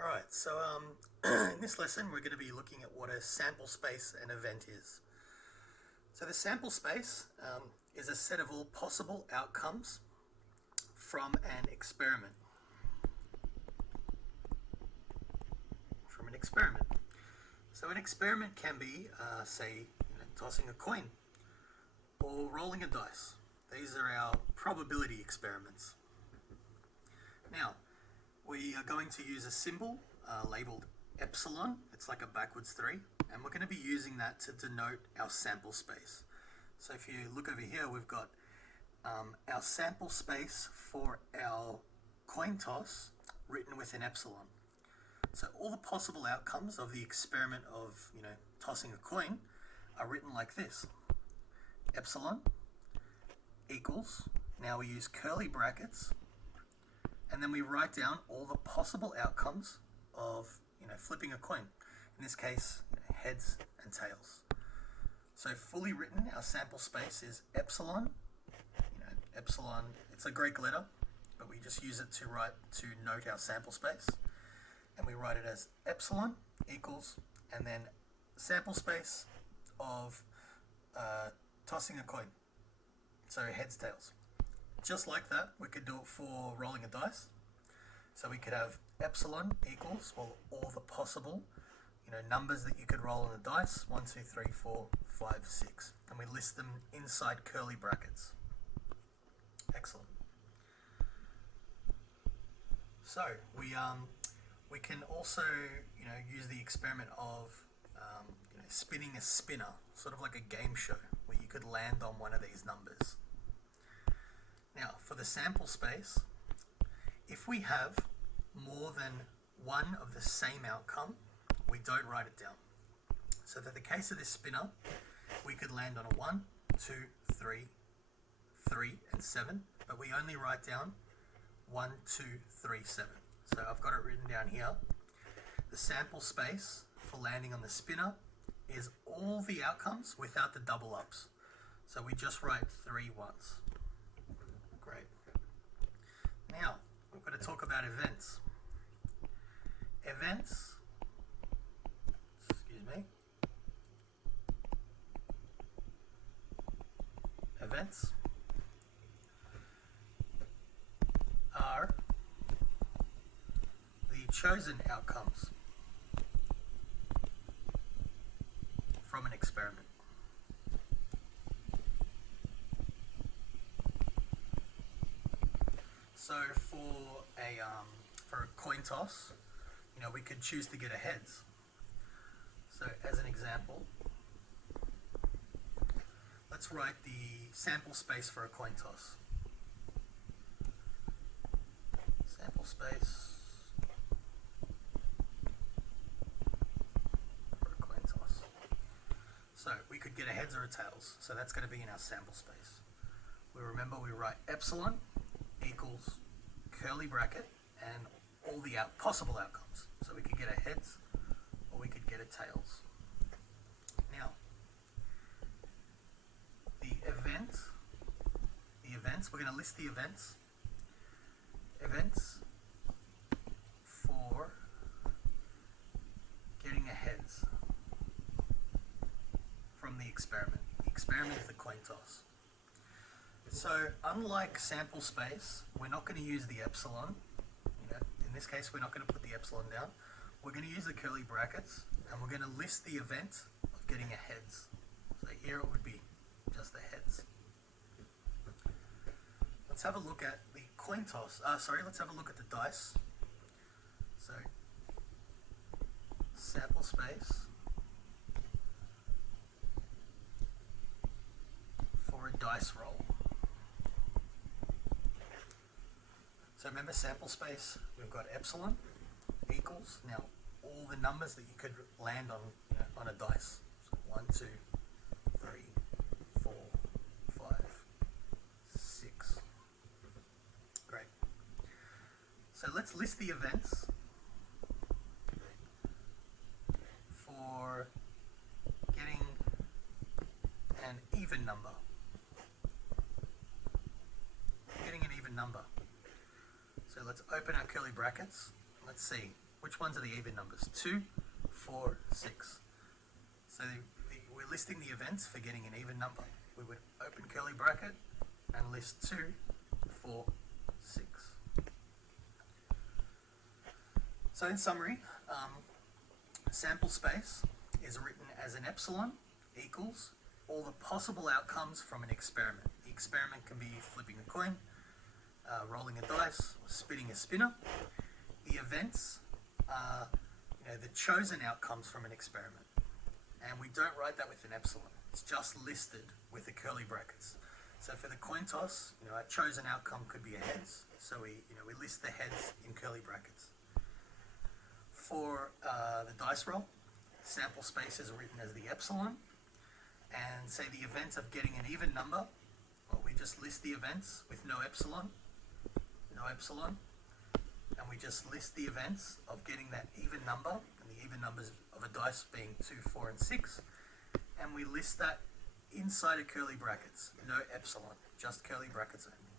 Alright, so in this lesson we're going to be looking at what a sample space and event is. So the sample space is a set of all possible outcomes from an experiment. So an experiment can be, say, tossing a coin or rolling a dice. These are our probability experiments. Now, we are going to use a symbol labeled epsilon. It's like a backwards 3, and we're going to be using that to denote our sample space. So if you look over here, we've got our sample space for our coin toss written with an epsilon. So all the possible outcomes of the experiment of, tossing a coin are written like this. Epsilon equals, now we use curly brackets, and then we write down all the possible outcomes of, flipping a coin. In this case, heads and tails. So fully written, our sample space is epsilon. Epsilon, it's a Greek letter, but we just use it to note our sample space. And we write it as epsilon equals, and then sample space of tossing a coin. So heads, tails. Just like that, we could do it for rolling a dice. So we could have epsilon equals, all the possible, numbers that you could roll on the dice, 1, 2, 3, 4, 5, 6. And we list them inside curly brackets. Excellent. So we can also, use the experiment of, spinning a spinner, sort of like a game show, where you could land on one of these numbers. Now, for the sample space, if we have more than one of the same outcome, we don't write it down. So that the case of this spinner, we could land on a 1, 2, 3, 3, and 7, but we only write down 1, 2, 3, 7. So I've got it written down here. The sample space for landing on the spinner is all the outcomes without the double ups. So we just write 3 once. Great. Now, we've got to talk about events. Events, events are the chosen outcomes from an experiment. So for a coin toss, we could choose to get a heads. So as an example, let's write the sample space for a coin toss. Sample space for a coin toss. So we could get a heads or a tails. So that's going to be in our sample space. We write epsilon equals curly bracket and all the possible outcomes. So we could get a heads or we could get a tails. Now, the events, we're going to list the events. Events for getting a heads from the experiment. The experiment is the coin toss. So unlike sample space, we're not going to use the epsilon. In this case, we're not going to put the epsilon down. We're going to use the curly brackets, and we're going to list the event of getting a heads. So here it would be just the heads. Let's have a look at the coin toss. Let's have a look at the dice. So sample space for a dice roll. So remember, sample space, we've got epsilon equals, now all the numbers that you could land on a dice. So 1, 2, 3, 4, 5, 6. Great. So let's list the events for getting an even number. Getting an even number. So let's open our curly brackets. Let's see. which ones are the even numbers? 2, 4, 6. So we're listing the events for getting an even number. We would open curly bracket and list 2, 4, 6. So in summary, sample space is written as an epsilon equals all the possible outcomes from an experiment. The experiment can be flipping a coin, rolling a dice, or spinning a spinner. The events are the chosen outcomes from an experiment. And we don't write that with an epsilon. It's just listed with the curly brackets. So for the coin toss, our chosen outcome could be a heads. So we list the heads in curly brackets. For the dice roll, sample space is written as the epsilon. And say the event of getting an even number, well, we just list the events with no epsilon. And we just list the events of getting that even number, and the even numbers of a dice being 2, 4, and 6. And we list that inside of curly brackets, no epsilon, just curly brackets only.